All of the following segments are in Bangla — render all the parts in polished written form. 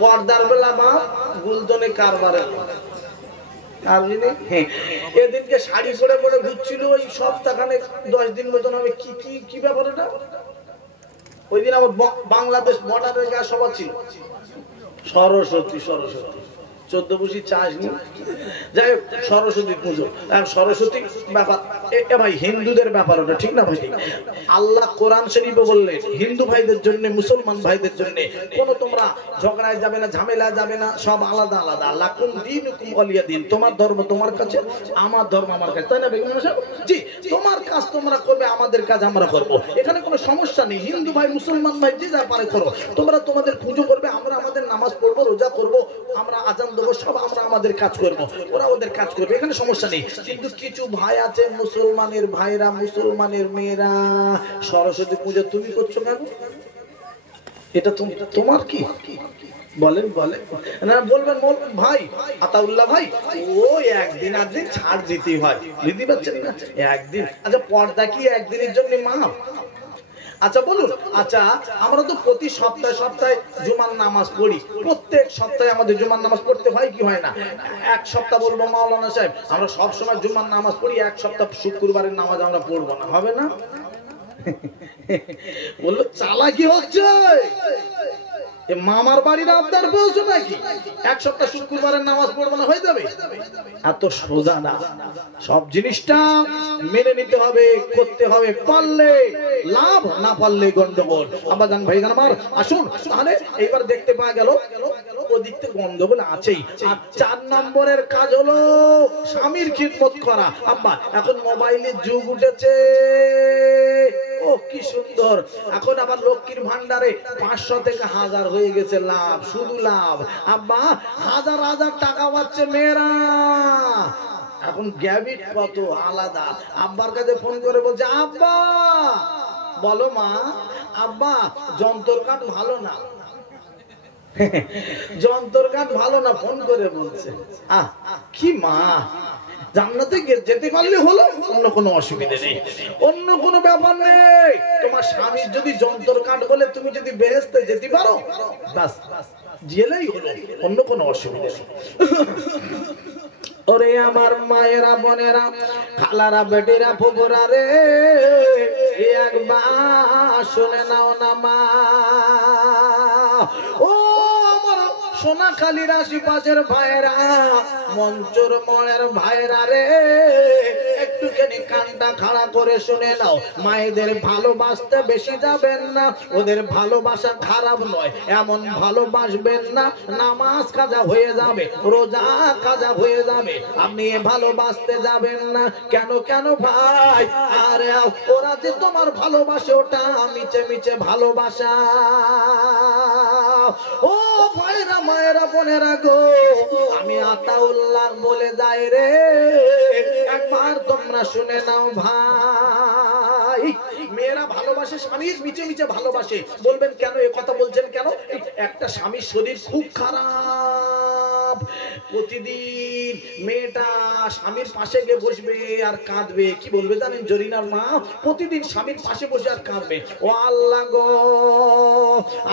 পর্দার বেলা বাপ গুলদনে কারবারে এদিনকে শাড়ি পরে পরে ঘুরছিল ওই সপ্তাহখানে 10 দিন মতন হবে। কি কি কি ব্যাপার এটা? ওই দিন আমার বাংলাদেশ বর্ডারের গায়ে সভা ছিল। সরস্বতী 14 বসি চাষ নি, যাই হোক সরস্বতী পুজো। সরস্বতী ব্যাপার এটা ভাই হিন্দুদের ব্যাপার, ওটা ঠিক না ভাই? আল্লাহ কোরআন শরীফে বললেন হিন্দু ভাইদের জন্য, মুসলমান ভাইদের জন্য কোনো তোমরা ঝগড়ায় যাবে না, ঝামেলায় যাবে না, সব আলাদা আলাদা। লাকুম দীনুকুম ওয়ালিয়া দিন, তোমার ধর্ম তোমার কাছে, আমার ধর্ম আমার কাছে, তাই না বেগম সাহেব? জি, তোমার কাজ তোমরা করবে, আমাদের কাজ আমরা করব, এখানে কোনো সমস্যা নেই। হিন্দু ভাই মুসলমান ভাই যে যা পারে করো, তোমরা তোমাদের পুজো করবে, আমরা আমাদের নামাজ পড়বো, রোজা করবো, আমরা আজান দেবো, সব আমরা আমাদের কাজ করবো, ওরা ওদের কাজ করবে, এখানে সমস্যা নেই। কিন্তু কিছু ভাই আছে মুসলমানের ভাইরা, মুসলমানের মেয়েরা সরস্বতী পূজা তুমি করছো কেন? এটা তোমার কি বলেন বলেন না, বলবেন ভাই আতাউল্লাহ ভাই, ও একদিন একদিন ছাড় দিতে হয়, বুঝতে পারছেন না? একদিন, আচ্ছা পর্দা কি একদিনের জন্য মাপ? আচ্ছা বলুন, আচ্ছা আমরা তো প্রতি সপ্তাহে সপ্তাহে জুমার নামাজ পড়ি, প্রত্যেক সপ্তাহে আমাদের জুমার নামাজ পড়তে হয় কি হয় না? এক সপ্তাহ বলবো মাওলানা সাহেব আমরা সব সময় জুমার নামাজ পড়ি, এক সপ্তাহ শুক্রবারের নামাজ আমরা পড়বো না, হবে না? বললো চালাকি হচ্ছে, মামার বাড়ির আবদার বলছো নাকি এক সপ্তাহ শুক্রবারের নামাজ পড়বো না, হয়ে যাবে? এত সোজা না, সব জিনিসটা মেনে নিতে হবে, করতে হবে, পারলে লাভ, না পারলে গন্ডগোল। আব্বাজান ভাইজান আমার আসুন, তাহলে এইবার দেখতে পাওয়া গেল ওদিক থেকে গন্ডগোল আছেই। আর 4 নম্বরের কাজ হলো স্বামীর খিদমত করা। আব্বা এখন মোবাইলের যুগ উঠেছে, ও কি সুন্দর, এখন আবার লক্ষ্মীর ভান্ডারে 500 থেকে 1000 হয়ে গেছে লাভ, শুধু লাভ। আব্বা হাজার হাজার টাকা পাচ্ছে মেয়েরা, এখন গ্যাবিট কত আলাদা। আব্বার কাছে ফোন করে বলছে আব্বা, বলো মা, আব্বা যন্ত্র কাঠ ভালো না, যন্ত্র কাঠ ভালো না, ফোন করে বলছে। কি মা, জান্নাতে যেতে পারলে হলো, অন্য কোনো অসুবিধা নেই, অন্য কোনো ব্যাপার নেই। তোমার স্বামীর যদি যন্ত্র কাঠ বলে তুমি যদি বেহেশতে যেতে পারো, বাস জেলেই হলো, অন্য কোনো অসুবিধা নেই। ওরে আমার মায়েরা, বোনেরা, খালারা, বেটিরা, ফুফুরা রে, একবার শুনে নাও না মা, ও সোনাখালীর আশেপাশের ভাইরা, মঞ্চর মনের ভাইরা রে, একটুখানি কানটা খাড়া করে শুনে নাও। মায়েদের ভালোবাসতে বেশি যাবেন না, ওদের ভালোবাসা খারাপ নয়, এমন ভালোবাসবেন না নামাজ কাজা হয়ে যাবে, রোজা কাজা হয়ে যাবে, আপনি ভালোবাসতে যাবেন না। কেন কেন ভাই? আরে ওরা যে তোমার ভালোবাসে ওটা মিছে মিছে ভালোবাসা। ও ভাইরা, মায়েরা, বোনেরা গো, আমি আতাউল্লাহ বলে যাই রে, একবার তোমরা শুনে নাও ভাই। মেয়েরা ভালোবাসে, স্বামীর মিছে মিছে ভালোবাসে। বলবেন কেন এ কথা বলছেন কেন? একটা স্বামীর শরীর খুব খারাপ, প্রতিদিন মেয়েটা স্বামীর পাশে গিয়ে বসবে আর কাঁদবে। কি বলবে জানেন জরিনার মা? প্রতিদিন স্বামীর পাশে বসে আর কাঁদবে, ও আল্লাহ গো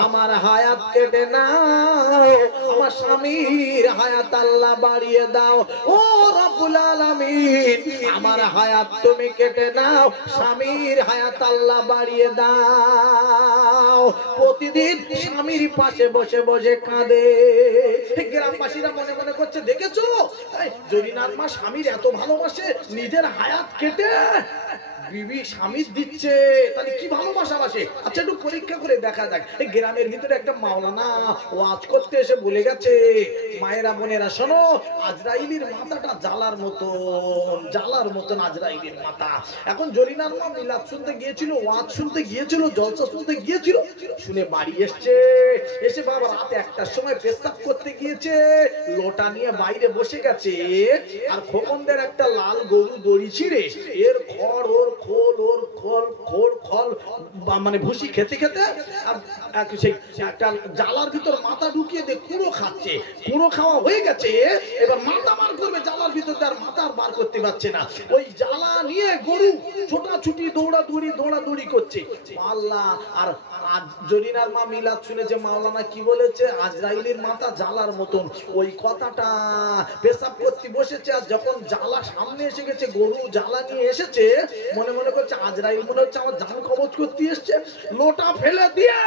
আমার হায়াত কেটে নাও, আমার স্বামীর হায়াত আল্লাহ বাড়িয়ে দাও, ও রব্বুল আলামিন আমার হায়াত তুমি কেটে নাও, স্বামীর হায়াত আল্লাহ বাড়িয়ে দাও। প্রতিদিন স্বামীর পাশে বসে বসে কাঁদে। গ্রামবাসীরা মনে মনে করছে দেখেছো জরিনার মা স্বামীর এত ভালোবাসে, নিজের হায়াত কেটে বিবি স্বামীর দিচ্ছে, তাহলে কি ভালোবাসা বাসে। আচ্ছা একটু পরীক্ষা করে দেখা যাক। এই গ্রামের ভিতরে একটা মাওলানা ওয়াজ করতে এসে বলে গেছে, মায়েরা, বোনেরা শোনো, আজরাইলের মাথাটা জ্বালার মতন আজরাইলের মাথা। এখন জরিনার মা মিলাদ শুনতে গিয়েছিল, ওয়াজ শুনতে গিয়েছিল, জলসা শুনতে গিয়েছিল, শুনে বাড়ি এসে বাবা রাত 1টার সময় পেশাব করতে গিয়েছে, লোটা নিয়ে বাইরে বসে গেছে, আর খোকনদের একটা লাল গরু দড়ি ছিঁড়ে এর খড় ওর খোল ওর খোল খোল খল মানে ভুসি খেতে খেতে সেই একটা জালার ভিতর মাথা ঢুকিয়ে দিয়ে কুড়ো খাচ্ছে। কুড়ো খাওয়া হয়ে গেছে, এবার মাথা বার করবে জালার ভিতর, আর মাথা বার করতে পারছে না। ওই জালা নিয়ে গরু ছোটাছুটি দৌড়াদৌড়ি করছে। আল্লাহ আর জরিনার মা মিলাদ শুনেছে, মাওলানা কি বলেছে, আজরাইলের মাথা জালার মতন। ওই কথাটা পেশাব করতে বসেছে, আর যখন জালা সামনে এসে গেছে, গরু জালা নিয়ে এসেছে, মনে মনে করছে আজরাইল মনে হচ্ছে আমার জান কবজ করতে এসছে। লোটা ফেলে দিয়ে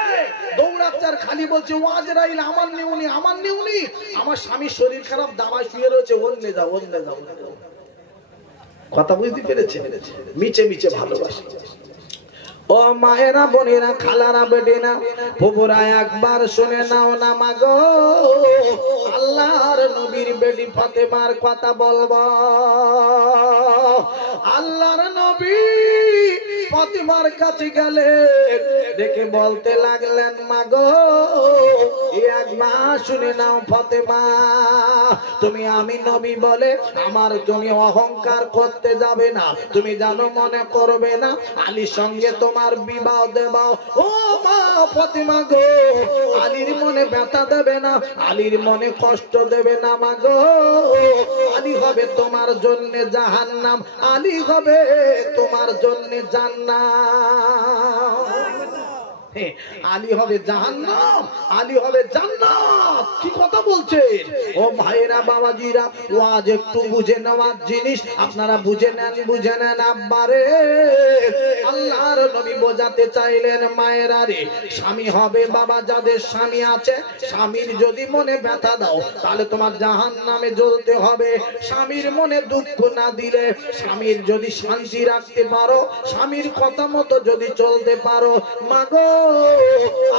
দৌড়াচ্ছে আর খালি বলছে, ও আজরাইল আমার নেউনি, আমার নেউনি, আমার স্বামীর শরীর খারাপ, দাবায় শুয়ে রয়েছে, অন্যে যাও অন্যে যাও। কথা বুঝতে পেরেছে? মিছে মিছে ভালোবাসে। ও মায়েরা, বোনেরা, খালারা, বেটিনা, ফুফুরা, একবার শুনে নাও না মাগো, আল্লাহর নবীর বেটি ফাতেমার কথা বলবো। আল্লাহর নবী ফাতেমার কাছে গেলে দেখে বলতে লাগলেন, মাগো একবার শুনে নাও ফাতেমা, তুমি আমি নবী বলে আমার তুমি অহংকার করতে যাবে না, তুমি জানো মনে করবে না আলীর সঙ্গে তোমার বিবাহ দেব। ও মা ফাতেমা গো, আলীর মনে ব্যথা দেবে না, আলীর মনে কষ্ট দেবে না মাগো, আলী হবে তোমার জন্য জাহান্নাম, আলী হবে তোমার জন্য জান্নাত। আলী হবে জাহান্নাম, আলী হবে জান্নাত। কি কথা বলছেন? ও ভাইরা, বাবাজিরা, ওয়াজ একটু বুঝে নেওয়ার জিনিস, আপনারা বুঝে নেন আব্বারে। আল্লাহর নবী বোঝাতে চাইলেন, মায়েরা রে, স্বামী হবে বাবা, যাদের স্বামী আছে, স্বামীর যদি মনে ব্যথা দাও তাহলে তোমার জাহান্নামে জ্বলতে হবে। স্বামীর মনে দুঃখ না দিলে, স্বামীর যদি শান্তি রাখতে পারো, স্বামীর কথা মতো যদি চলতে পারো, মাগো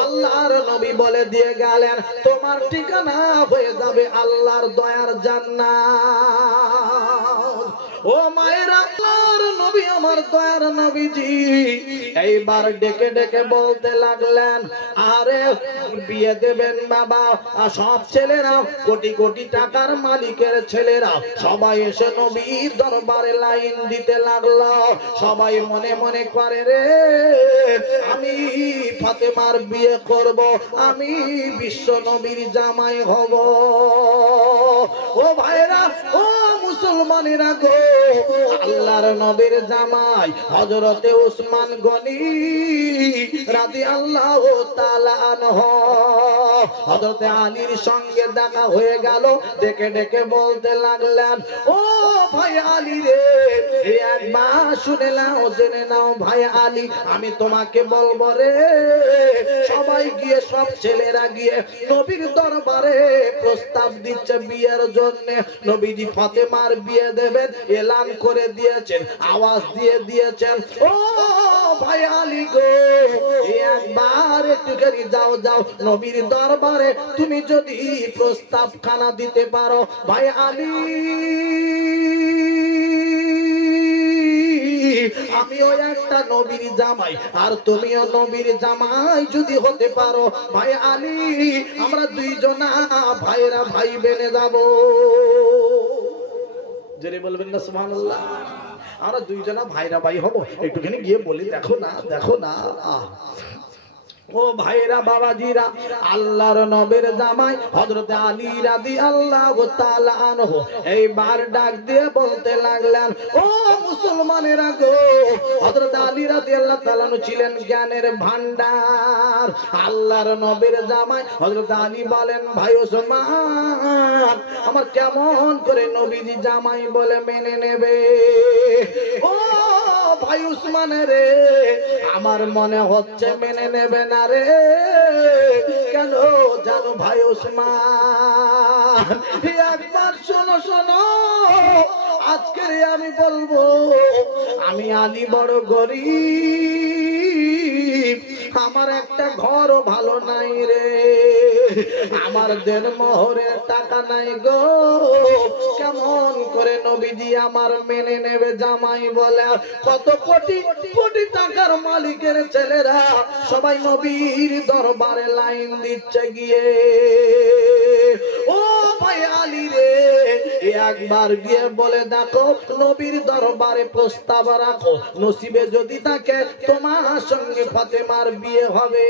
আল্লাহর নবী বলে দিয়ে গেলেন, তোমার ঠিকানা হয়ে যাবে আল্লাহর দয়ার জান্নাত। ও মায়েরা, আল্লাহর নবী আমার দয়ার নবীজি এইবার ডেকে ডেকে বলতে লাগলেন, আরে বিয়ে দেবেন বাবা, সব ছেলেরা, কোটি কোটি টাকার মালিকের ছেলেরা সবাই এসে নবীর দরবারে লাইন দিতে লাগলো। সবাই মনে মনে করে, রে আমি ফাতেমার বিয়ে করব, আমি বিশ্ব নবীর জামাই হব। ও ভাইরা, ও মুসলমানেরা গো, আল্লাহর নবীর জামাই হযরতে উসমান গনি রাদিয়াল্লাহু তাআলা আনহু হযরতে আলীর সঙ্গে দেখা হয়ে গেল। ডেকে ডেকে বলতে লাগলেন, ও ভাই আলী রে, একবার শুনে নাও, জেনে নাও ভাই আলী, আমি তোমাকে বলবো রে। সবাই গিয়ে, সব ছেলেরা গিয়ে নবীর দরবারে প্রস্তাব দিচ্ছে বিয়ের জন্য। নবীজি ফাতেমার বিয়ে দেবেন এলান করে দিয়েছেন, আওয়াজ দিয়ে দিয়েছেন। ও ভাই আলী গো, একবার একটুখানি যাও যাও নবীর দরবারে, তুমি যদি প্রস্তাব খানা দিতে পারো। ভাই আলী, আমিও একটা নবীর জামাই, আর তুমিও নবীর জামাই যদি হতে পারো, ভাই আলী, আমরা দুইজনা ভাইরা ভাই বেনে যাব। জোরে বলবেন না সুবহানাল্লাহ? আমরা দুইজনা ভাইরা ভাই হব। একটুখানি গিয়ে বলি, দেখো না, দেখো না। ও ভাইরা, বাবাজিরা, আল্লাহর নবীর জামাই হযরতে আলী রাদিয়াল্লাহু তাআলা আনহু এইবার ডাক দিয়ে বলতে লাগলেন, ও মুসলমানেরা গো, হযরতে আলী রাদিয়াল্লাহু তাআলা ছিলেন জ্ঞানের ভান্ডার। আল্লাহর নবীর জামাই হযরতে আলী বলেন, ভাই ওসমান, আমার কেমন করে নবীজি জামাই বলে মেনে নেবে? ও ভাই উসমান রে, আমার মনে হচ্ছে মেনে নেবে না রে। কেন জানো ভাই উসমান? একবার শোনো শোনো, আজকে আমি বলবো, আমি আলী বড় গরিব, আমার একটা ঘরও ভালো নাই রে, আমার দেড় মোহরের টাকা নাই গো। কেমন করে নবীজি আমার মেনে নেবে জামাই বলে? কত কোটি কোটি টাকার মালিকের ছেলেরা সবাই নবীর দরবারে লাইন দিচ্ছে গিয়ে। ও ভাই আলী রে, একবার গিয়ে বলে দেখো, নবীর দরবারে প্রস্তাব রাখো, নসিবে যদি থাকে তোমার সঙ্গে ফাতেমার বিয়ে হবে।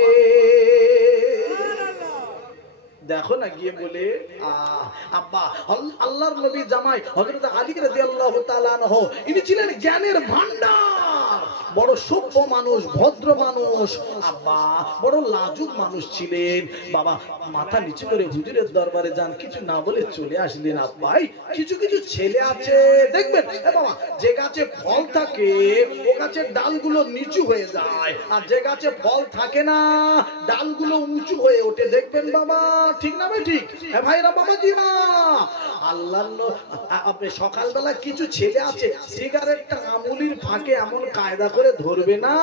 দেখো না গিয়ে বলে আব্বা আল্লাহর নবী জামাই হযরত আলী রাদিয়াল্লাহু তাআলা আনহু, ইনি ছিলেন জ্ঞানের ভান্ডার, বড় সভ্য মানুষ, ভদ্র মানুষ, আব্বা বড় লাজুক মানুষ ছিলেন। বাবা মাথা নিচু করে হুজুরের দরবারে যান, কিছু না বলে চলে আসলেন। আব্বাই কিছু কিছু ছেলে আছে দেখবেন বাবা, যে গাছে ফল থাকে ও গাছের ডালগুলো নিচু হয়ে যায়, আর যে গাছে ফল থাকে না ডালগুলো উঁচু হয়ে ওঠে, দেখবেন বাবা, ঠিক না ভাই? ঠিক ভাইরা বাবাজি না, আল্লাহ আপনি সকালবেলা কিছু ছেলে আছে সিগারেটটা আঙুলির ফাঁকে এমন কায়দা করে ধরবে না,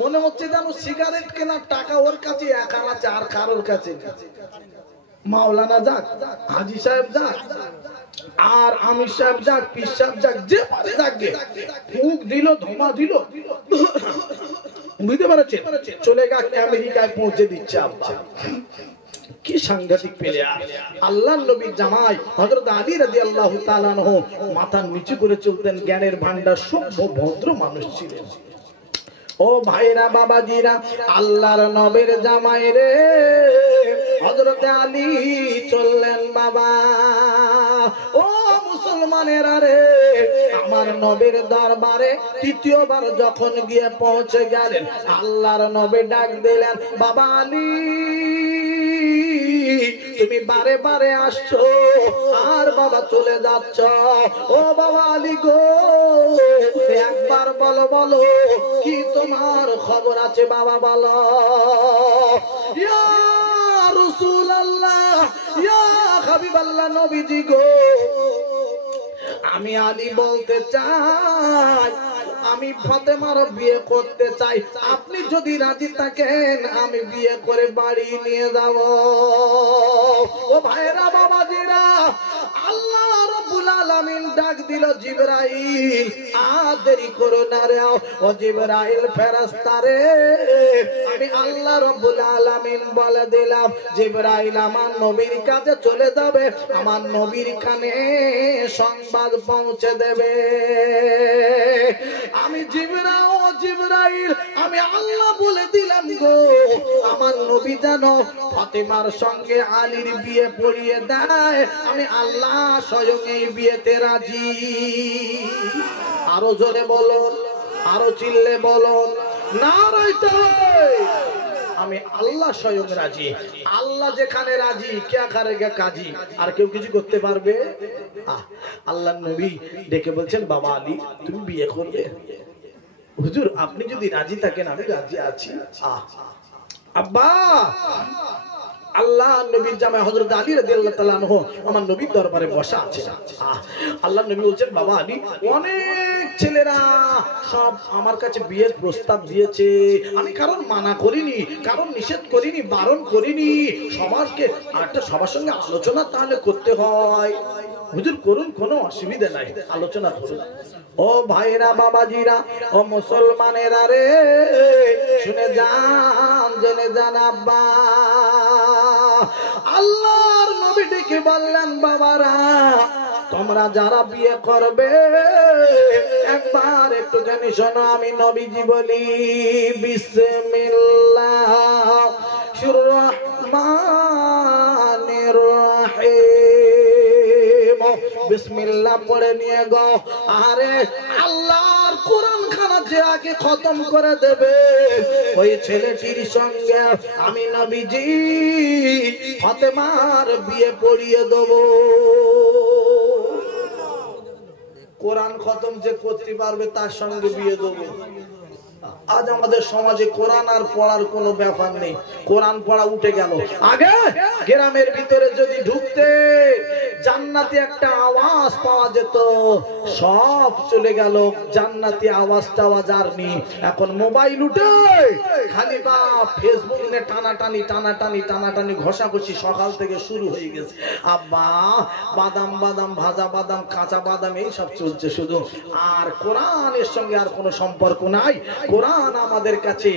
মনে হচ্ছে যেন সিগারেট কেনার টাকা ওর কাছে একা আছে, আর কারোর কাছে। মাওলানা যাক, হাজি সাহেব যাক, আর আমির সাহেব যাক, পীর সাহেব যাক, যে পারে যাকে ফুক দিল, ধোঁয়া দিল, বুঝতে পারছেন, চলে গেছে আমেরিকায় পৌঁছে দিচ্ছে। আব্বা কি সাংঘাতিক প্লেয়ার! আল্লাহর নবীর জামাই হযরত আলী রাদিয়াল্লাহু তাআলা আনহু মাথা নিচু করে চলতেন, জ্ঞানের ভান্ডার, সভ্য ভদ্র মানুষ ছিলেন। ও ভাইরা বাবাজিরা, আল্লাহর নবীর জামাই রে হযরত আলী চললেন বাবা। ও মুসলমানেরা রে, আমার নবীর দরবারে তৃতীয়বার যখন গিয়ে পৌঁছে গেলেন, আল্লাহর নবী ডাক দিলেন, বাবা আলী তুমি বারে বারে আসছো আর বাবা চলে যাচ্ছ, ও বাবা আলী গো একবার বলো, বলো কি তোমার খবর আছে বাবা, বলো। ইয়া রাসূলুল্লাহ, ইয়া হাবিবাল্লাহ, নবীজি গো আমি আলী বলতে চাই, আমি ফাতেমার বিয়ে করতে চাই, আপনি যদি রাজি থাকেন আমি বিয়ে করে বাড়ি নিয়ে যাব। ও ভাইরা বাবাজিরা, আল্লাহ রাব্বুল আলামিন ডাক দিল জিবরাইল, আর দেরি করো না রে, ও জিবরাইল ফেরেশতা রে, আমি আল্লাহ রাব্বুল আলামিন বলে দিলাম জিবরাইল আমার নবীর কাছে চলে যাবে, আমার নবীর কানে সংবাদ পৌঁছে দেবে। আমি জিবরাইল আমি আল্লাহ বলে দিলাম গো, আমার নবী জানো ফাতেমার সঙ্গে আলীর বিয়ে পড়িয়ে দেয়, আমি আল্লাহ স্বয়ং এই বিয়েতে রাজি। আরো জোরে বলুন, আরো চিল্লে বলুন নারায়ে তাকবীর। আমি আল্লাহ স্বয়ং রাজি। আল্লাহ যেখানে রাজি কে করেগা কাজী, আর কেউ কিছু করতে পারবে? আল্লাহর নবী ডেকে বলছেন, বাবা আলী তুমি বিয়ে করবে? হুজুর আপনি যদি রাজি থাকেন আমি রাজি আছি। আব্বা আল্লাহ নবীর জামাই হযরত আলী রাদিয়াল্লাহু তাআলা আনহু আমার নবীর দরবারে বসা আছে। আল্লাহ নবী বলছেন, বাবা আলী অনেক ছেলেরা সব আমার কাছে বিয়ের প্রস্তাব দিয়েছে, আমি কারণ মানা করিনি, কারণ নিষেধ করিনি, বারণ করিনি, সবার সঙ্গে আলোচনা তাহলে করতে হয়। হুজুর করুন, কোনো অসুবিধা নাই, আলোচনা করুন। ও ভাইরা বাবাজিরা, ও মুসলমানেরা রে শুনে যান, জেনে যান আব্বা, আল্লাহর নবী ডেকে বললেন, বাবারা তোমরা যারা বিয়ে করবে একবার একটুখানি শোনো, আমি নবীজি বলি বিসমিল্লাহির রহমানির রহিম, বিসমিল্লাহ পড়ে নিয়ে গো। আরে আল্লাহর কোরআন খানা যে আগে খতম করে দেবে ওই ছেলেটির সঙ্গে আমি নবীজি ফাতেমার বিয়ে পড়িয়ে দেব। কোরআন খতম যে করতে পারবে তার সঙ্গে বিয়ে দেব। আজ আমাদের সমাজে কোরআন আর পড়ার কোনো ব্যাপার নেই, কোরআন পড়া উঠে গেল। আগে গ্রামের ভিতরে যদি ঢুকতে জান্নাতি একটা আওয়াজ পাওয়া যেত, সব চলে গেল, জান্নাতি আওয়াজ টাওয়াজ আর নেই। এখন মোবাইল উঠে খালি বা ফেসবুক নিয়ে টানাটানি টানাটানি টানাটানি ঘষাঘষি সকাল থেকে শুরু হয়ে গেছে। আব্বা বাদাম বাদাম, ভাজা বাদাম, কাঁচা বাদাম, এই সব চলছে শুধু, আর কোরআনের সঙ্গে আর কোনো সম্পর্ক নাই। কোরআন কোরআন আমাদের কাছে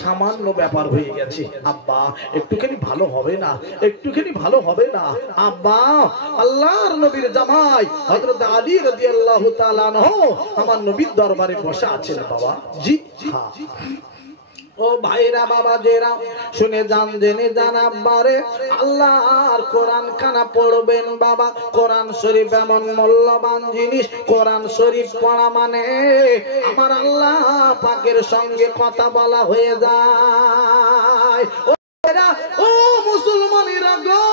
সামান্য ব্যাপার হয়ে গেছে। আব্বা একটুখানি ভালো হবে না, একটুখানি ভালো হবে না? আব্বা আল্লাহর নবীর জামাই হযরত আলী রাদিয়াল্লাহু তাআলা আনহু আমার নবীর দরবারে বসে আছেন বাবা। জি হ্যাঁ। ও ভাইরা বাবা জেরা শুনে যান, জেনে যান আব্বারে, আল্লাহর কোরআন খানা পড়বেন বাবা। কোরআন শরীফ এমন মূল্যবান জিনিস, কোরআন শরীফ পড়া মানে আমার আল্লাহ পাকের সঙ্গে কথা বলা হয়ে যায়। ও মুসলমানেরা গো,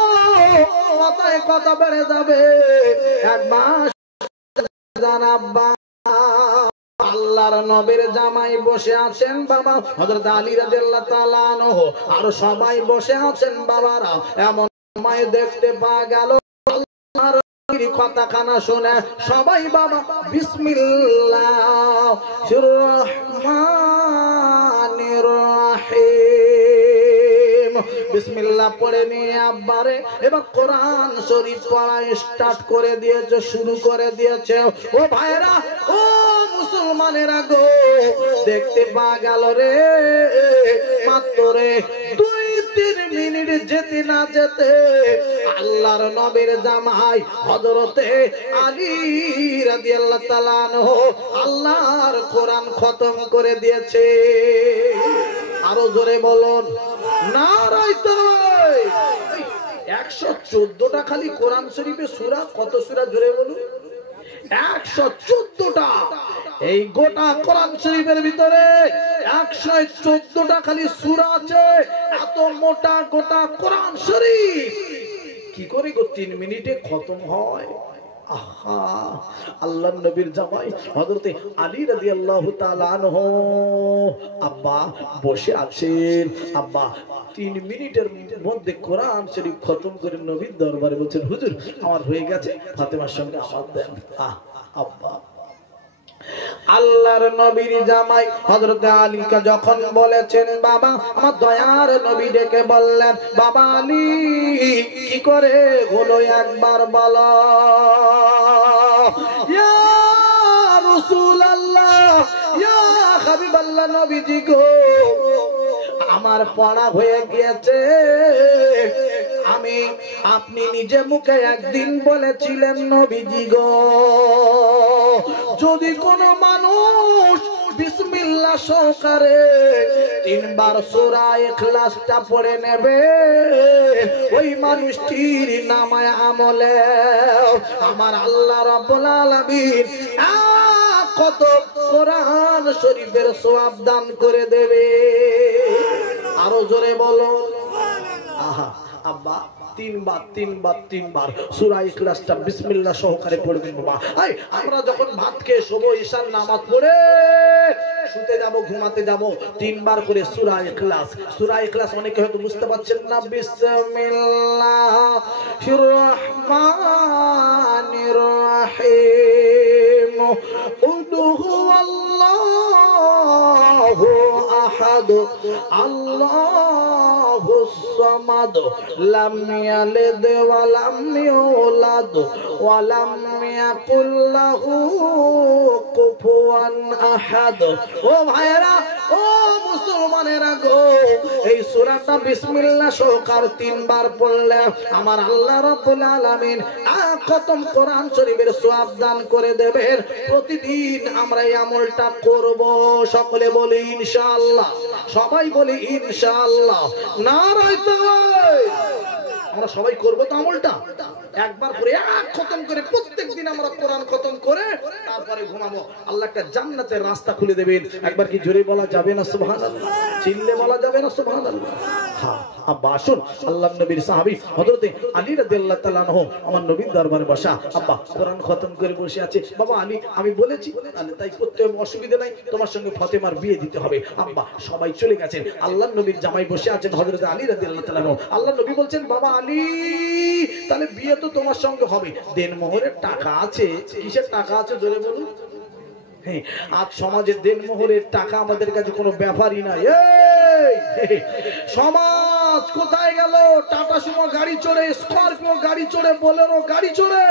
কথায় কথা বেড়ে যাবে। এক মাস জান আব্বা আল্লাহর নবীর জামাই বসে আছেন বাবা হযরত আলী রাদিয়াল্লাহু তাআলা আনহু, আর সবাই বসে আছেন বাবারা। এমন সময় দেখতে পাওয়া গেল আল্লাহর নবীর কথাখানা শুনে সবাই বাবা বিসমিল্লাহির রহমানির রহিম বিসমিল্লাহ পড়ে নিয়ে আব্বারে এবার কোরআন শরীফ পড়া স্টার্ট করে দিয়েছে, শুরু করে দিয়েছে। ও ভাইরা, ও মুসলমানেরা গো, দেখতে পাওয়া গেল রে মাত্র রে 2-3 মিনিট যেতে না যেতে আল্লাহর নবীর জামাই হযরতে আলী রাদিয়াল্লাহু তাআলা আনহু আল্লাহর কোরআন খতম করে দিয়েছে। আরো জোরে বলুন নারায়ে তাকবীর। 114টা খালি কোরআন শরীফে সূরা, কত সূরা জোরে বলুন? 114টা। এই গোটা কোরআন শরীফের ভিতরে 114টা খালি সূরা আছে। এত মোটা গোটা কোরআন শরীফ কি করে গো 3 মিনিটে খতম হয়? আহা, আল্লাহর নবীর জামাই হযরতে আলী রাদিয়াল্লাহু তাআলা আনহু আব্বা বসে আছেন। আব্বা 3 মিনিটের মধ্যে কোরআন শরীফ খতম করে নবীর দরবারে বলছেন, হুজুর আমার হয়ে গেছে, ফাতেমার সঙ্গে আমার দেন। আব্বা আল্লাহর নবীর জামাই হযরত আলীকে যখন বলেছেন বাবা আমার দয়ার নবী ডেকে বললেন, বাবা আলী কি করে হলো একবার বলো। ইয়া রাসূলুল্লাহ, ইয়া হাবিবাল্লাহ, নবীজি গো আমার পড়া হয়ে গিয়েছে। আপনি নিজে মুখে একদিন বলেছিলেন নবীজি গো, যদি কোন মানুষ বিসমিল্লাহ সহকারে 3 বার সূরা ইখলাসটা পড়ে নেবে, ওই মানুষটির নামায় আমলে আমার আল্লাহ রাব্বুল আলামিন কত কোরআন শরীফের সওয়াব দান করে দেবে। আরো জোরে বলো আহা। আব্বা 3 বার সূরা ইখলাসটা বিসমিল্লাহ সহকারে পড়বেন বাবা। আমরা যখন ভাত খেয়ে শোবো, ঈশার নামাজ পড়ে শুতে যাব, ঘুমাতে যাব, 3 বার করে সূরা ইখলাস। সূরা ইখলাস অনেকে হয়তো বুঝতে পারছেন না। বিসমিল্লাহির রহমানির রহিম উদহু আল্লাহু আহাদ আল্লাহুস সামাদ লাম ইয়ালিদ ওয়া লাম ইউলাদ ওয়া লাম ইয়াকুল লাহু কুফুয়ান আহাদ। ও ভাইরা, ও মুসলমানেরা গো, এই সূরাটা বিসমিল্লাহ সহকারে 3 বার পড়লে আমার আল্লাহ রাব্বুল আলামিন খতম কোরআন শরীফের সওয়াব দান করে দেবেন। প্রতিদিন আমরা এই আমলটা করব। সকলে বলি ইনশাআল্লাহ, সবাই বলি ইনশাআল্লাহ। নারায়ে তাকবীর। আমরা সবাই করবো তো আমলটা। একবার করে এক খতম করে প্রত্যেকদিন আমরা কোরআন খতম করে তারপরে ঘুমাবো। আল্লাহ একটা জান্নাতের রাস্তা খুলে দেবেন। একবার কি জোরে বলা যাবে না সুবহানাল্লাহ? চিল্লে বলা যাবে না সুবহানাল্লাহ? হ্যাঁ আব্বা আসুন, আল্লাহর নবীর সাহাবী হযরতে আলী রাদিয়াল্লাহু তাআলা আনহু আমার নবীর দরবারে বসা। আব্বা কোরআন খতম করে বসে আছে। বাবা আলী আমি বলেছি তাই করতে অসুবিধা নাই, তোমার সঙ্গে ফাতেমার বিয়ে দিতে হবে। আব্বা সবাই চলে গেছেন, আল্লাহর নবীর জামাই বসে আছেন হযরতে আলী রাদিয়াল্লাহু তাআলা আনহু। আল্লাহর নবী বলছেন, বাবা আলী তাহলে বিয়ে তো তোমার সঙ্গে হবে, দেনমোহরের টাকা আছে। কিসের টাকা আছে জোরে বলুন? হ্যাঁ, আজ সমাজের দেনমোহরের টাকা আমাদের কাছে কোনো ব্যাপারই নাই। সমাজ কোথায় গেল? টাটা সুমো গাড়ি চড়ে, স্করপিও গাড়ি চড়ে, বোলেরো গাড়ি চড়ে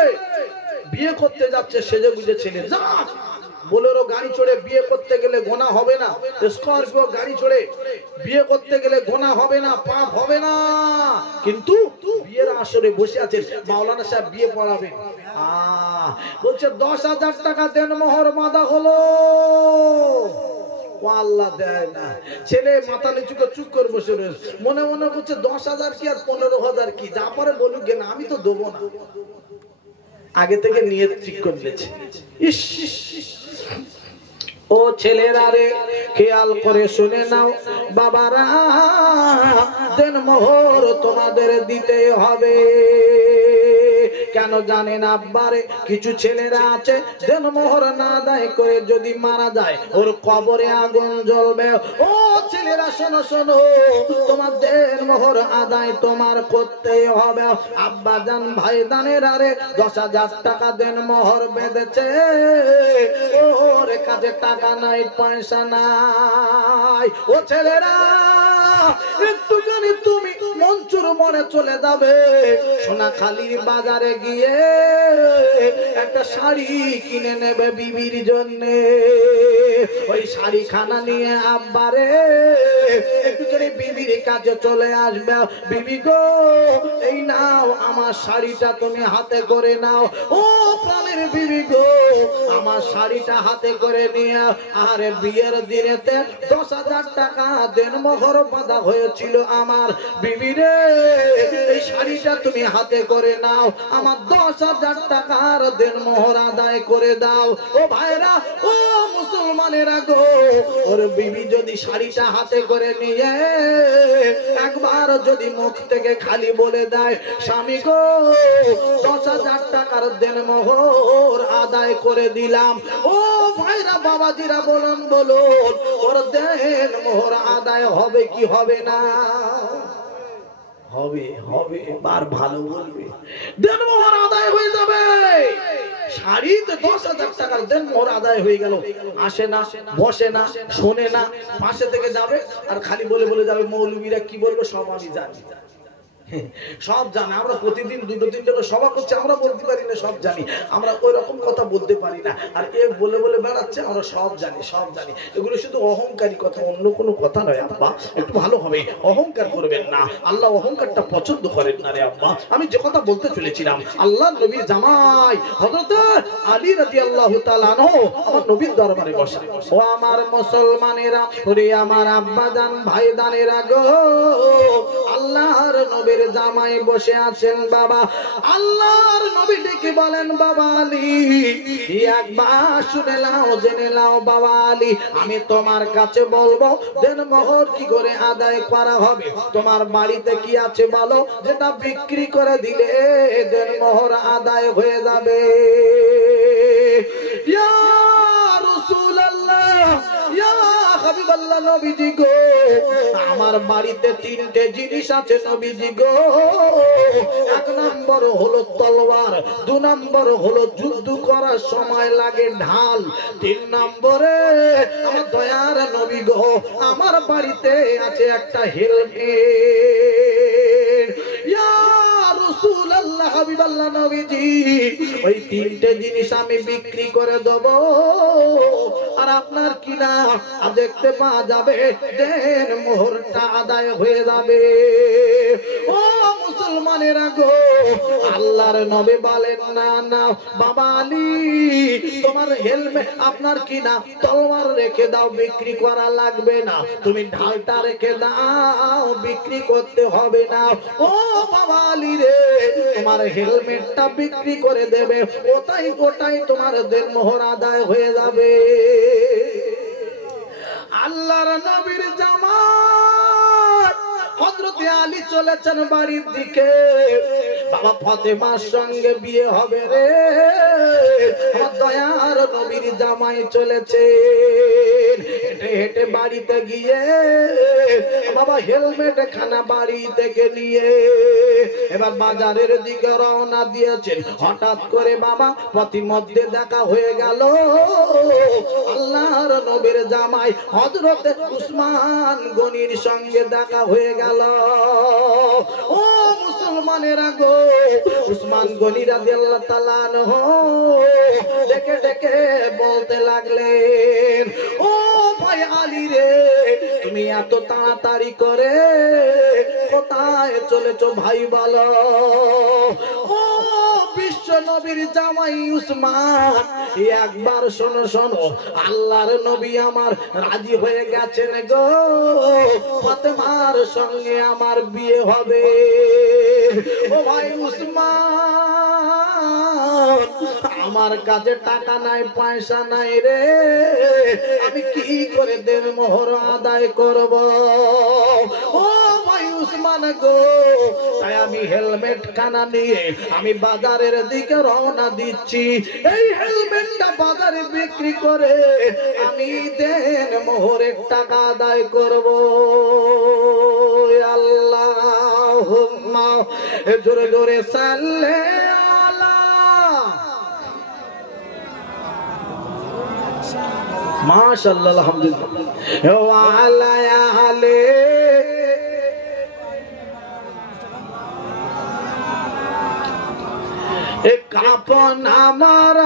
বিয়ে করতে যাচ্ছে সেজে গুজে ছেলে। যাক বোলেরো গাড়ি চড়ে বিয়ে করতে গেলে গোনা হবে না, স্করপিও গাড়ি চড়ে বিয়ে করতে গেলে গোনা হবে না, পাপ হবে না। কিন্তু বিয়ের আসরে বসে আছেন, মাওলানা সাহেব বিয়ে পড়াবেন, বলছে 10,000 টাকা দেন মোহর বাঁধা হলো, আল্লাহ দেয় না। ছেলে মাথা নিচু করে চুপ করে বসে রয়েছে, মনে মনে করছে 10,000 কি আর 15,000 কি, যা পরে বলুক না, আমি তো দেবো না। আগে থেকে নিয়ত ঠিক করে নিয়েছে। ইস, ও ছেলেরা রে, খেয়াল করে শুনে নাও, বাবারা দেন মোহর তোমাদের দিতে হবে। কেন জানেন আব্বারে, কিছু ছেলেরা আছে দেন মোহর না আদায় করে যদি মারা যায় ওর কবরে আগুন জ্বলবে। ও ছেলেরা শোনো শোনো, তোমার দেন মোহর আদায় তোমার করতেই হবে। আব্বা জান ভাই দানের আরে 10,000 টাকা দেন মোহর বেঁধেছে, ওর কাছে টাকা নাই, পয়সা নাই। ও ছেলেরা, একটুখানি তুমি মঞ্চুর মনে চলে যাবে সোনাখালীর বাজারে গিয়ে একটা শাড়ি কিনে নেবে বিবির জন্য। ওই শাড়ি খানা নিয়ে আব্বারে একটুখানি বিবির কাছে চলে আসবে, বিবি গো এই নাও আমার শাড়িটা তুমি হাতে করে নাও। ও প্রাণের বিবি গো, আমার শাড়িটা হাতে করে নিয়ে, আরে বিয়ের দিনেতে 10,000 টাকা দেন মোহর বাঁধা হয়েছিল আমার, বিবি রে এই শাড়িটা তুমি হাতে করে নাও, আমার 10,000 টাকার দেন মোহর আদায় করে দাও। ও ভাইরা, ও মুসলমানেরা গো, ওর বিবি যদি শাড়িটা হাতে করে নিয়ে একবার যদি মুখ থেকে খালি বলে দেয়, স্বামী গো 10,000 টাকার দেন মোহর আদায় করে দিলাম, ও ভাইরা বাবাজিরা বলুন বলুন, ওর দেন মোহর আদায় হবে কি হবে না? হবে, হবে। বার ভালো বলবে, দেন মোহর আদায় হয়ে যাবে। শাড়িতে 10,000 টাকার দেন মোহর আদায় হয়ে গেল, আসে না, বসে না, শোনে না, পাশে থেকে যাবে আর খালি বলে বলে যাবে মৌলবীরা কি বলবো সব আমি জানি, সব জানি। আমরা প্রতিদিন 2-3টা করে সভা করছি, আমরা বলতে পারি না সব জানি, আমরা ওই রকম কথা বলতে পারি না। আর এ বলে বলে বেড়াচ্ছে আমরা সব জানি, সব জানি। এগুলো শুধু অহংকারী কথা, অন্য কোনো কথা নয় আব্বা, একটু ভালো হবে, অহংকার করবেন না। আল্লাহ অহংকারটা পছন্দ করেন না রে আব্বা। আমি যে কথা বলতে চলেছিলাম, আল্লাহ নবীর জামাই হযরত আলী রাদিয়াল্লাহু তাআলা আনহু আমার নবীর দরবারে বসা। ও আমার মুসলমানেরা, ওরে আমার আব্বা জান ভাই দানেরা গো, আল্লাহর নবীর জামাই বসে আছেন। বাবা আল্লাহর নবী ডেকে বলেন, বাবা আলী একবার শুনে নাও, জেনে নাও বাবা আলী, আমি তোমার কাছে বলবো দেন মোহর কি করে আদায় করা হবে। তোমার বাড়িতে কি আছে বলো, যেটা বিক্রি করে দিলে দেন মোহর আদায় হয়ে যাবে। ইয়া রাসূলুল্লাহ, ইয়া হাবিবাল্লাহ, নবীজি গো আমার বাড়িতে 3টে জিনিস আছে নবীজি গো। 1 নম্বর হলো তলোয়ার, 2 নম্বর হলো যুদ্ধ করার সময় লাগে ঢাল, 3 নম্বরে আমার দয়ার নবী গো আমার বাড়িতে আছে একটা হেলমেট। ইয়া রাসূলুল্লাহ, হাবিবাল্লাহ নবীজি, ওই 3টে জিনিস আমি বিক্রি করে দেব, আর আপনার কিনা দেখতে পাওয়া যাবে দেন মোহরটা আদায় হয়ে যাবে। ও মুসলমানেরা গো, আল্লাহর নবী বলেন, না না বাবা আলী, তোমার হেলমেট আপনার কিনা তলোয়ার রেখে দাও, বিক্রি করা লাগবে না, তুমি ঢালটা রেখে দাও, বিক্রি করতে হবে না। ও বাবা আলী রে, তোমার হেলমেটটা বিক্রি করে দেবে, ওটাই ওটাই তোমার দেন মোহর আদায় হয়ে যাবে। আল্লাহর নবীর জামাত হযরত আলী চলেছেন বাড়ির দিকে। বাবা ফাতেমার সঙ্গে বিয়ে হবে রে, আমার দয়ার নবীর জামাই চলেছে। হেঁটে হেঁটে বাড়িতে গিয়ে বাবা হেলমেট খানা বাড়ি থেকে নিয়ে এবার বাজারের দিকে রওনা দিয়েছেন। হঠাৎ করে বাবা পথিমধ্যে দেখা হয়ে গেল আল্লাহর নবীর জামাই হযরত উসমান গনির সঙ্গে দেখা হয়ে গেল। ও মুসলমান মুসলমানেরা গো, উসমান গনি রাদিয়াল্লাহু তাআলা আনহু ডেকে ডেকে বলতে লাগলেন, ও ভাই আলী রে, তুমি এত তাড়াতাড়ি করে কোথায় চলেছো ভাই বলো? ও বিশ্ব নবীর জামাই উসমান, একবার শোনো শোনো, আল্লাহর নবী আমার রাজি হয়ে গেছেন গো, ফাতেমার সঙ্গে আমার বিয়ে হবে। ও ভাই উসমান, আমার কাছে টাকা নাই, পয়সা নাই রে, আমি কি করে দেন মোহর আদায় করব? ও ভাই উসমান গো, তাই আমি হেলমেট খানা নিয়ে আমি বাজারের দিকে রওনা দিচ্ছি। এই হেলমেটটা বাজারে বিক্রি করে আমি দেন মোহরের টাকা আদায় করব। আল্লাহুম্মা জোরে জোরে সাল্লে আলা মাশাআল্লাহ, আলহামদুলিল্লাহ। ওয়া আলা আলে কাপন আমার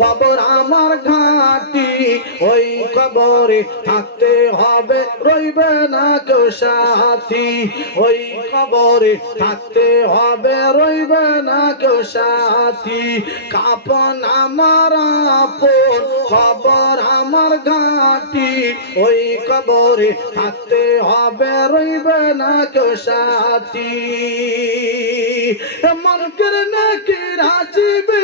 কবর আমার ঘাটি, ওই কবরে থাকতে হবে, রইবে না কেউ সাথী। ওই কবরে থাকতে হবে, রইবে না কেউ সাথী। কাপন আমার কবর আমার ঘাটি, ওই কবরে থাকতে হবে, রইবে না কেউ সাথী। মন করনে কি রাজিবে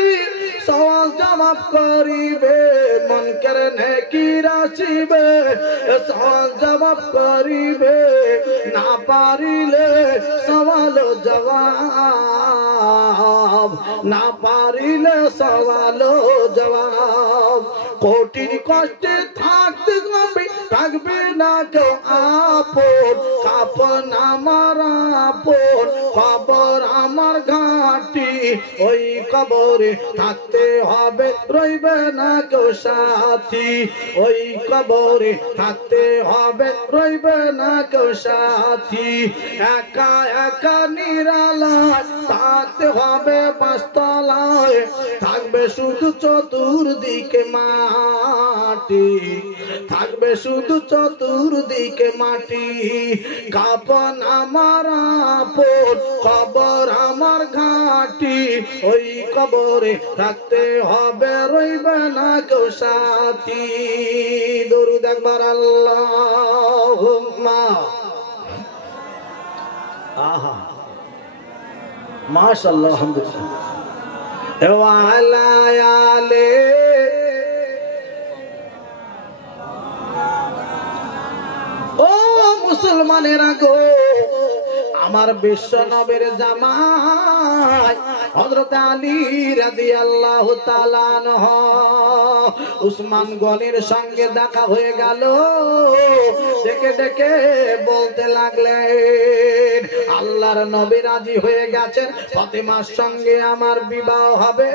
সওয়াল জবাব করিবে, মন করনে কি রাজিবে সওয়াল জবাব করিবে, না পারিলে সওয়াল জবাব, না পারিলে সওয়াল জবাব। কঠিন কষ্টে থাকতে হবে, থাকবে না কেউ আপন, কাপন আমার আপন কবর আমার ঘাটি, ওই কবরে থাকতে হবে, রইবে না কেউ সাথী। ওই কবরে থাকতে হবে, রইবে না কেউ সাথী। একা একা নিরালায় থাকতে হবে, পাঁচতলায় থাকবে শুধু চতুর্দিকে মাটি, থাকবে শুধু চতুর্দিকে মাটি। কাপন আমার আপন কবর আমার ঘাটি, ওই কবরে থাকতে হবে, রইবে না কেউ সাথী। দরুদ একবার আল্লাহুম্মা। আহা মাশাআল্লাহ, আলহামদুলিল্লাহ। ওয়া আলা আলে ও মুসলমানেরা গো, আমার বিশ্ব নবীর জামাই হযরত আলী রাদিয়াল্লাহু তাআলা আনহু উসমান গনির সঙ্গে দেখা হয়ে গেল। ডেকে ডেকে বলতে লাগলেন, আল্লাহর নবী রাজি হয়ে গেছেন, ফাতেমার সঙ্গে আমার বিবাহ হবে,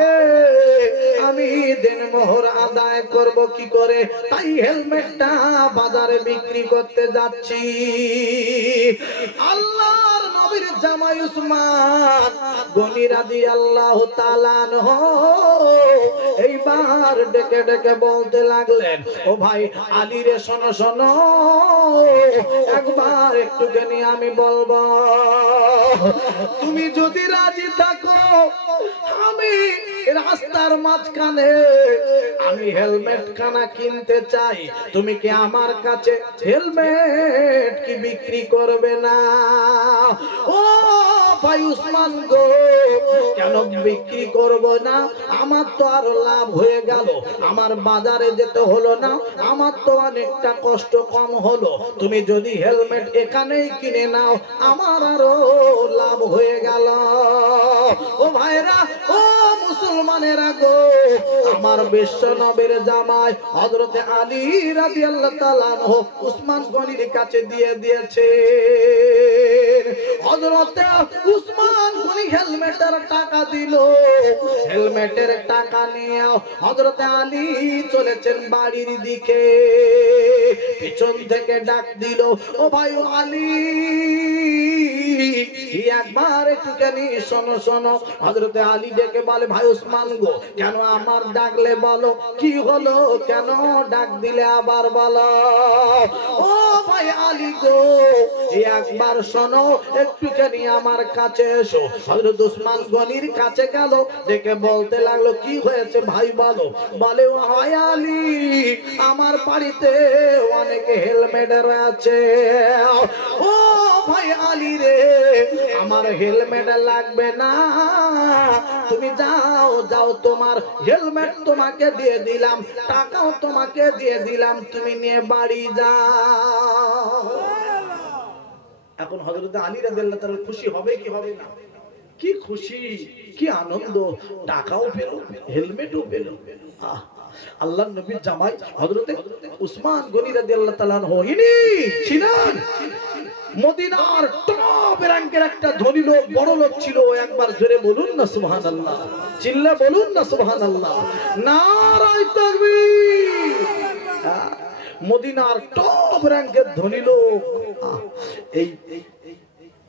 আমি দিন মোহর আদায় করব কি করে? তাই হেলমেটটা বাজারে বিক্রি করতে যাচ্ছি। আল্লাহর নবীর জামাই উসমান গনি রাদিয়াল্লাহু তাআলা আনহু এইবার ডেকে ডেকে বলতে লাগলেন, ও ভাই আলী রে, শোনো শোনো, একবার একটুখানি আমি বলবো, তুমি যদি রাজি থাকো, আমি রাস্তার মাঝখানে আমি হেলমেট খানা কিনতে চাই, তুমি কি আমার কাছে হেলমেট কি বিক্রি করবে না? ও ভাই উসমান গো, কেন বিক্রি করব না? আমার তো আরো লাভ হয়ে গেল, আমার বাজারে যেতে হলো না, আমার তো অনেকটা কষ্ট কম হলো। তুমি যদি হেলমেট এখানেই কিনে নাও, আমার আরো লাভ হয়ে গেল। ও ভাইরা, ও মুসলমানেরা গো, আমার বিশ্ব নবীর জামাই হযরত আলী রাদিয়াল্লাহু তাআলা আনহু উসমান গনির কাছে দিয়ে দিয়েছে। হযরত উসমান গনি হেলমেটের টাকা দিল, হেলমেটের টাকা নিয়ে হযরত আলী চলেছেন বাড়ির দিকে। পিছন থেকে ডাক দিল, ও ভাই আলী, একবার একটুখানি শোনো শোনো। হযরতে আলী ডেকে বলে, ভাই ওসমান গো, কেন আমার ডাকলে বলো, কি হলো, কেন ডাক দিলে আবার বলো। ও ভাই আলী গো, একবার শোনো, একটুখানি আমার কাছে এসো। হযরত ওসমান গনির কাছে গেল, ডেকে বলতে লাগলো, কি হয়েছে ভাই বলো। বলে, ও ভাই আলী, আমার বাড়িতে অনেক হেলমেট রয়েছে। ও ভাই আলী রে, আমার হেলমেট লাগবে না, তুমি যাও যাও, তোমার হেলমেট তোমাকে দিয়ে দিলাম, টাকাও তোমাকে দিয়ে দিলাম, তুমি নিয়ে বাড়ি যাও। এখন হযরত আলী রাদিয়াল্লাহু তাআলা খুশি হবে কি হবে না? কি খুশি, কি আনন্দ, টাকাও পেল, হেলমেটও পেল। আল্লাহর নবীর জামাই হযরতে উসমান গনি রাদিয়াল্লাহু তাআলা ইনি ছিলেন মদিনার টপ র্যাঙ্কের একটা ধনী লোক, বড় লোক ছিল। একবার জোরে বলুন না সুবহানাল্লাহ, চিল্লা বলুন না সুবহানাল্লাহ, নারায়ে তাকবীর। মদিনার টপ র্যাঙ্কের ধনী লোক। এই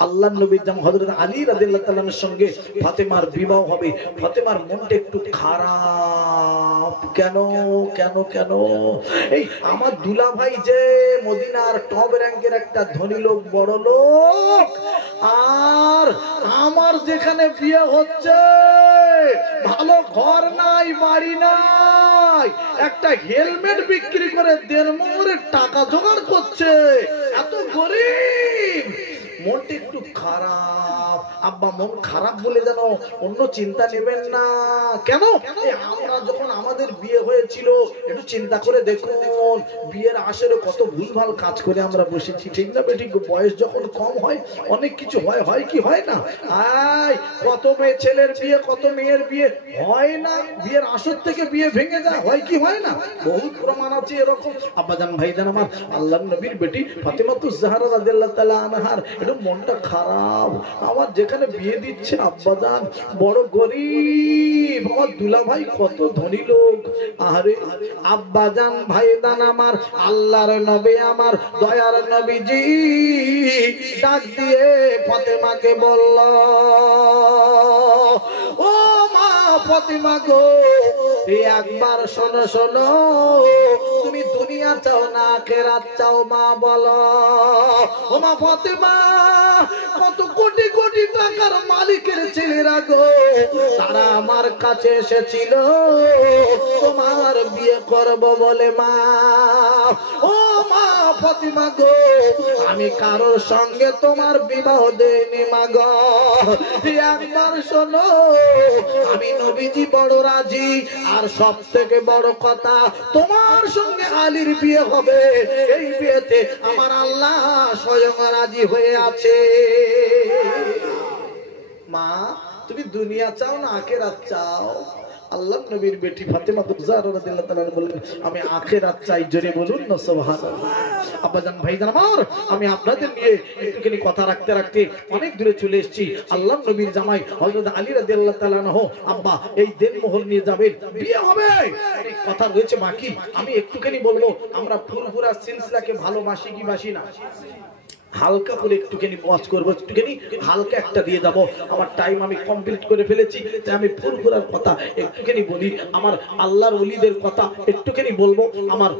আল্লাহর নবীর জামাই হযরত আলী রাদিয়াল্লাহু তাআলার সঙ্গে ফাতেমার বিবাহ হবে। ফাতেমার মনটা একটু খারাপ। কেন কেন কেন? এই আমার দুলাভাই যে মদিনার টপ র্যাঙ্কের একটা ধনী লোক, বড় লোক, আর আমার যেখানে বিয়ে হচ্ছে ভালো ঘর নাই, বাড়ি নাই, একটা হেলমেট বিক্রি করে 1.5 মোহরের টাকা জোগাড় করছে, এত গরিব। মনটা একটু খারাপ। আব্বা মন খারাপ বলে যেন অন্য চিন্তা নেবেন না। কেন? আমরা যখন আমাদের বিয়ে হয়েছিল একটু চিন্তা করে দেখুন, বিয়ের আসরে কত ভুলভাল কাজ করে আমরা বসেছি, ঠিক না বেঠিক? বয়স যখন কম হয় অনেক কিছু হয়, হয় কি হয় না? কত মেয়ে ছেলের বিয়ে, কত মেয়ের বিয়ে হয় না, বিয়ের আসর থেকে বিয়ে ভেঙে যায়, হয় কি হয় না? বহুত প্রমাণ আছে এরকম। আব্বাজান ভাইজান আমার, আল্লাহর নবীর বেটি ফাতেমাতুজ জাহরা রাদিয়াল্লাহু তাআলা আনহার একটু মনটা খারাপ। আমার যেখানে বিয়ে দিচ্ছে আব্বাজান বড় গরিব, আমার দুলাভাই কত ধনী লোক। আরে আব্বাজান ভাইজান আমার, আল্লাহর নবী আমার দয়ার নবীজি ডাক দিয়ে ফাতেমাকে বলল, ও মা ফাতেমা গো, একবার শোনো শোনো, তুমি দুনিয়া চাও না আখিরাত চাও মা বলো। ও মা ফাতেমা, কত কোটি কোটি টাকার মালিকের ছেলেরা গো, তারা আমার কাছে এসেছিল তোমার বিয়ে করব বলে। মা, ও মা ফাতেমা গো, আমি কারোর সঙ্গে তোমার বিবাহ দেইনি মা গো। একবার শোনো, আমি নবীজি বড় রাজি, আর সব থেকে বড় কথা, তোমার সঙ্গে আলীর বিয়ে হবে। এই বিয়েতে আমার আল্লাহ স্বয়ং রাজি হয়ে আছে। মা, তুমি দুনিয়া চাও না আখিরাত চাও? আল্লাহর নবীর বেটি ফাতেমাতুজ জাহরা রাদিয়াল্লাহু তাআলা বললেন, আমি আখিরাত চাই। জোরে বলুন না সুবহানাল্লাহ। আব্বাজান ভাইজান আমার, আমি আপনাদের নিয়ে একটুখানি কথা রাখতে রাখতে অনেক দূরে চলে এসেছি। আল্লাহর নবীর জামাই হযরত আলী রাদিয়াল্লাহু তাআলা আনহু আব্বা এই দেনমোহর নিয়ে যাবেন, বিয়ে হবে, অনেক কথা রয়েছে বাকি। আমি একটুখানি বলবো, আমরা ফুরফুরা সিলসিলাকে ভালোবাসি কি বাসি না? হালকা করে একটুখানি ওয়াজ করবো, একটুখানি হালকা একটা দিয়ে যাবো। আমার টাইম আমি কমপ্লিট করে ফেলেছি, তাই আমি ফুরফুরার কথা একটুখানি বলি, আমার আল্লাহর ওলিদের কথা একটুখানি বলবো। আমার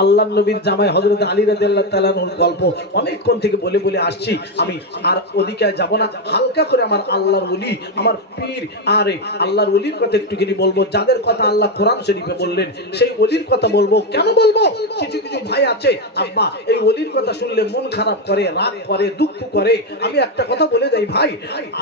আল্লাহর নবীর জামাই হযরত আলী রাদিয়াল্লাহু তাআলা আনহুর গল্প অনেকক্ষণ থেকে বলে বলে আসছি, আমি আর ওদিকে যাব না। হালকা করে আমার আল্লাহর ওলি, আমার পীর, আরে আল্লাহর ওলির কথা একটুখানি বলবো, যাদের কথা আল্লাহ কোরআন শরীফে বললেন, সেই ওলির কথা বলবো। কেন বলবো? কিছু কিছু ভাই আছে আব্বা এই ওলির কথা শুনলে মন খারাপ করে, রাগ করে, দুঃখ করে। আমি একটা কথা বলে যাই ভাই,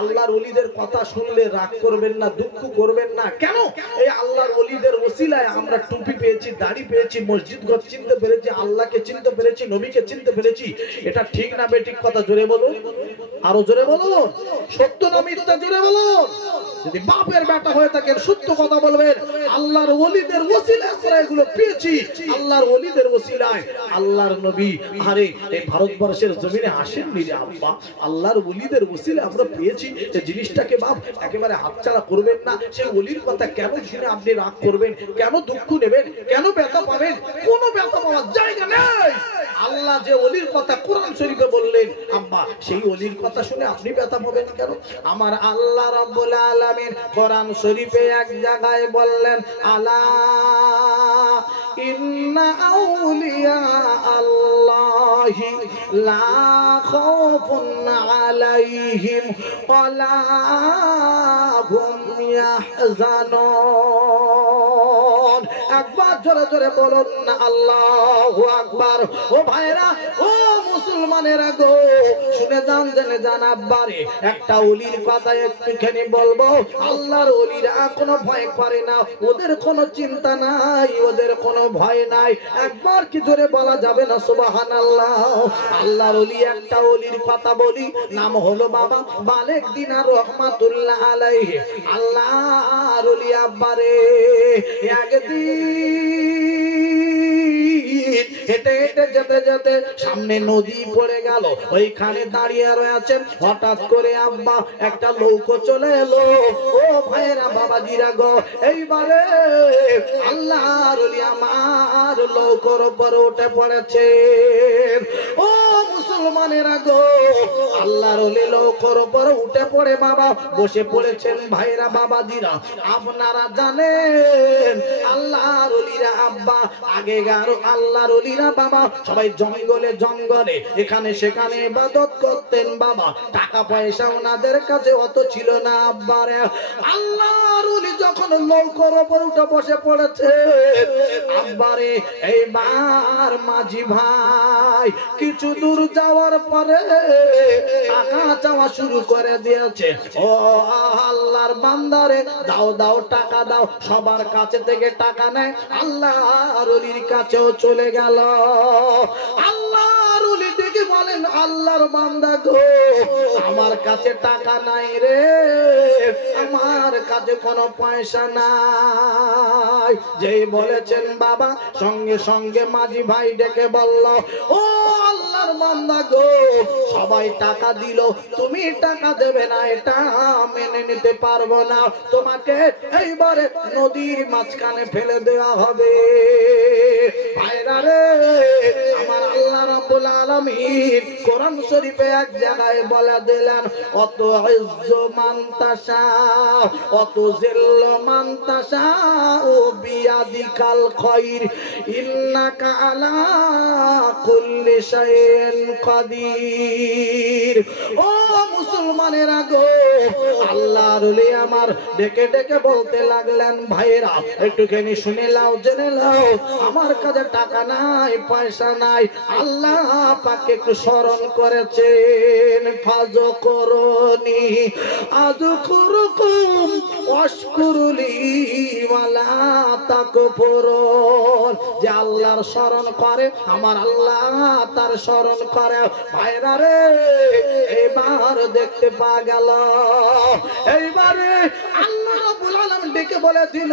আল্লাহর ওলিদের কথা শুনলে রাগ করবেন না, দুঃখ করবেন না। কেন? এই আল্লাহর ওলিদের ওসিলায় আমরা টুপি পেয়েছি, দাড়ি পেয়েছি, মসজিদ ঘর চিনতে পেরেছি, আল্লাহকে চিনতে পেরেছি, নবীকে চিনতে পেরেছি। এটা ঠিক না বেঠিক? কথা জোরে বলুন, আরো জোরে বলুন, সত্য না মিথ্যা? জোরে বলুন। যদি বাপের বেটা হয়ে থাকেন সত্য কথা বলবেন। আল্লাহর ওলিদের ওসিলায় আমরা এগুলো পেয়েছি, আল্লাহর ওলিদের ওসিলায়। আল্লাহর নবী আরে এই ভারতবর্ষের জমিনে আসেননি রে আব্বা, আল্লাহর ওলিদের ওসিলায় আমরা পেয়েছি। এই জিনিসটাকে বাপ একেবারে হাতছাড়া করবেন না। সেই ওলির কথা কেন শুনে আপনি রাগ করবেন? কেন দুঃখ নেবেন? কেন ব্যথা পাবেন? কোনো ব্যথা পাওয়ার জায়গা নেই। আল্লাহ যে ওলির কথা কোরআন শরীফে বললেন আব্বা, সেই ওলির কথা শুনে আপনি ব্যথা পাবেন কেন? আমার আল্লাহ রাব্বুল আলামিন কোরআন শরীফে এক জায়গায় বললেন, আলা ইন্না আউলিয়া আল্লাহি লা খাউফুন আলাইহিম ওয়ালা হুম ইয়াহজানুন। একবার জোরে জোরে বলুন না আল্লাহু আকবার। ও ভাইরা, ও মুসলমানেরা গো, শুনে যান, জেনে যান আব্বারে। একটা ওলির কথা একটুখানি বলবো। আল্লাহর ওলিরা কোনো ভয় করে না, ওদের কোনো চিন্তা নাই, ওদের কোনো ভয় নাই। একবার কি জোরে বলা যাবে না সুবহানাল্লাহ? আল্লাহর ওলি, একটা ওলির কথা বলি, নাম হলো বাবা মালিক দিনার রহমাতুল্লাহ আলাইহি। আল্লাহর ওলি আব্বারে একদিন হেঁটে হেঁটে যেতে যেতে সামনে নদী পড়ে গেল, ওইখানে দাঁড়িয়ে রয়েছেন। হঠাৎ করে আব্বা একটা নৌকো চলে এলো। ও ভাইরা বাবাজিরা গো, এইবারে আল্লাহর ওলি আমার নৌকোর উপর উঠে পড়েছে। ও মুসলমানেরা গো, আল্লাহর ওলি নৌকোর উপর উঠে পড়ে বাবা বসে পড়েছেন। ভাইরা বাবাজিরা, আপনারা জানেন আল্লাহর ওলিরা আব্বা আগেকার আল্লাহর ওলিরা বাবা সবাই জঙ্গলে জঙ্গলে এখানে সেখানে ইবাদত করতেন বাবা। টাকা পয়সা ওনাদের কাছে অত ছিল না আব্বারে। আল্লাহর ওলি যখন নৌকোর উপর উঠে বসে পড়েছে আব্বারে, এইবার মাঝি ভাই কিছু দূর যাওয়ার পরে টাকা চাওয়া শুরু করে দিয়েছে। ও আল্লাহর বান্দারে, দাও দাও টাকা দাও। সবার কাছে থেকে টাকা নেয়, আল্লাহর ওলির কাছেও চলে গেল। আল্লাহর ওলি দেখে বলেন, আল্লাহর বান্দা গো, আমার কাছে টাকা নাই রে, আমার কাছে কোনো পয়সা নাই। যেই বলেছেন বাবা, সঙ্গে সঙ্গে মাঝি ভাই ডেকে বলল, ও আল্লাহর বান্দা গো, সবাই টাকা দিল, তুমি টাকা দেবে না, এটা মেনে নিতে পারবো না। তোমাকে এইবারে নদীর মাঝখানে ফেলে দেওয়া হবে। ভাইরা রে, আমার আল্লাহ রাব্বুল আলামিন কোরআন শরীফে এক জায়গায় বলে দিলেন, অত ইজ্জু মান তাশা অত জিল্লু মান তাশা ও বিয়াদিকাল খায়র ইন্নাকা আলা কুল্লি শাইইন কাদির। ও মুসলমানেরা গো, আল্লাহর ওলি আমার ডেকে ডেকে বলতে লাগলেন, ভাইরা একটুখানি শুনে লাও, জেনে লাও, আমার কাছে টাকা নাই, পয়সা নাই, আল্লাহ পাক একটু স্মরণ করেছেন। ফাযকুরুনি আযকুরুকুম ওয়াশকুরুলি ওয়ালা তাকফুরুন। যে আল্লাহর স্মরণ করে, আমার আল্লাহ তার স্মরণ করে। ভাইরা রে, এবার দেখতে পাওয়া গেল, এইবারে আল্লাহ রাব্বুল আলামিন ডেকে বলে দিল,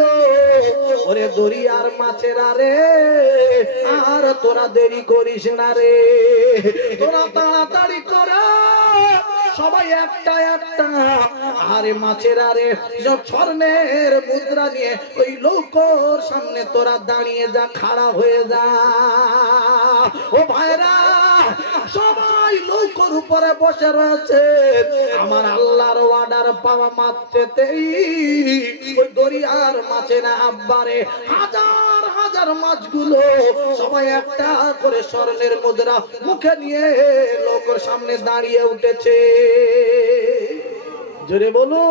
ওরে দরিয়ার মাছেরা রে, আর তোরা দেরি করিস না রে, তোরা তাড়াতাড়ি করে সবাই একটা একটা, আরে মাছেরা রে, স্বর্ণের মুদ্রা নিয়ে ওই নৌকোর সামনে তোরা দাঁড়িয়ে যা, খাড়া হয়ে যা। ও ভাইরা, সবাই নৌকোর উপরে বসে রয়েছে। আমার আল্লাহর অর্ডার পাওয়া মাত্রতেই ওই দরিয়ার মাছেরা আব্বারে হাজার হাজার মাছগুলো সবাই একটা করে স্বর্ণের মুদ্রা মুখে নিয়ে নৌকোর সামনে দাঁড়িয়ে উঠেছে। জোরে বলো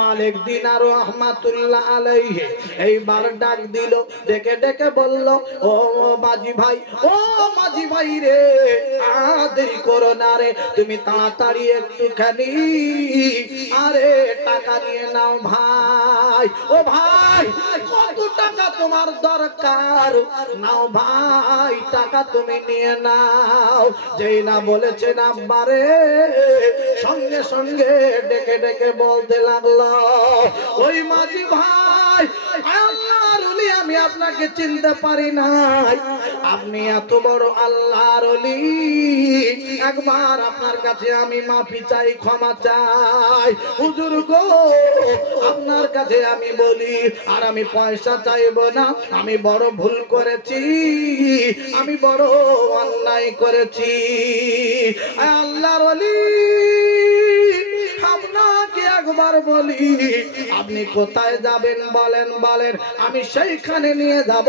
মালিক দিনার রহমাতুল্লাহ আলাইহি। এইবার ডাক দিল, ডেকে ডেকে বলল, ও মাঝি ভাই, ও মাঝি ভাই রে, দেরি করো না রে, তুমি তাড়াতাড়ি একটুখানি আরে টাকা নিয়ে নাও ভাই। ও ভাই, কত টাকা তোমার দরকার? নাও ভাই, টাকা তুমি নিয়ে নাও। যেই না বলেছেন আব্বারে, সঙ্গে সঙ্গে ডেকে ডেকে বলতে লাগলো, ওই মাঝি ভাই, আল্লাহর ওলি আমি আপনাকে চিনতে পারি নাই, আপনি এত বড় আল্লাহর ওলি, একবার আপনার কাছে আমি মাফি চাই, ক্ষমা চাই হুজুর গো, আপনার কাছে আমি বলি, আর আমি পয়সা চাইবো না, আমি বড় ভুল করেছি, আমি বড় অন্যায় করেছি। আল্লাহর ওলি আপনাকে একবার বলি, আপনি কোথায় যাবেন বলেন, বলেন, আমি সেইখানে নিয়ে যাব,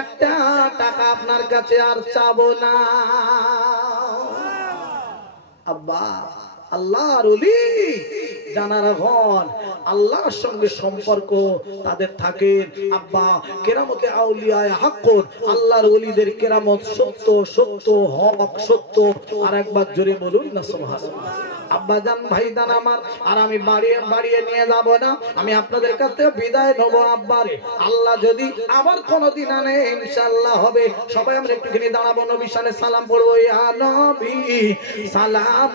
একটা টাকা আপনার কাছে আর চাবো না। আব্বা আল্লাহর ওলি জানা রাখুন, আল্লাহর সঙ্গে সম্পর্ক তাদের থাকে। আব্বা কেরামতে আউলিয়ায়ে হক, আল্লাহর ওলিদের কেরামত সত্য, সত্য হক সত্য। আর একবার জোরে বলুন না সুবহানাল্লাহ। আব্বা জান ভাইজান আমার, আর আমি বাড়িয়ে বাড়িয়ে নিয়ে যাব না, আমি আপনাদের কাছ থেকে বিদায় নেব। আব্বারে আল্লাহ যদি আবার কোনদিন আনে ইনশাআল্লাহ হবে। সবাই আমরা একটুখানি দাঁড়াবো, নবী শানে সালাম পড়বো, ইয়া নবী সালাম।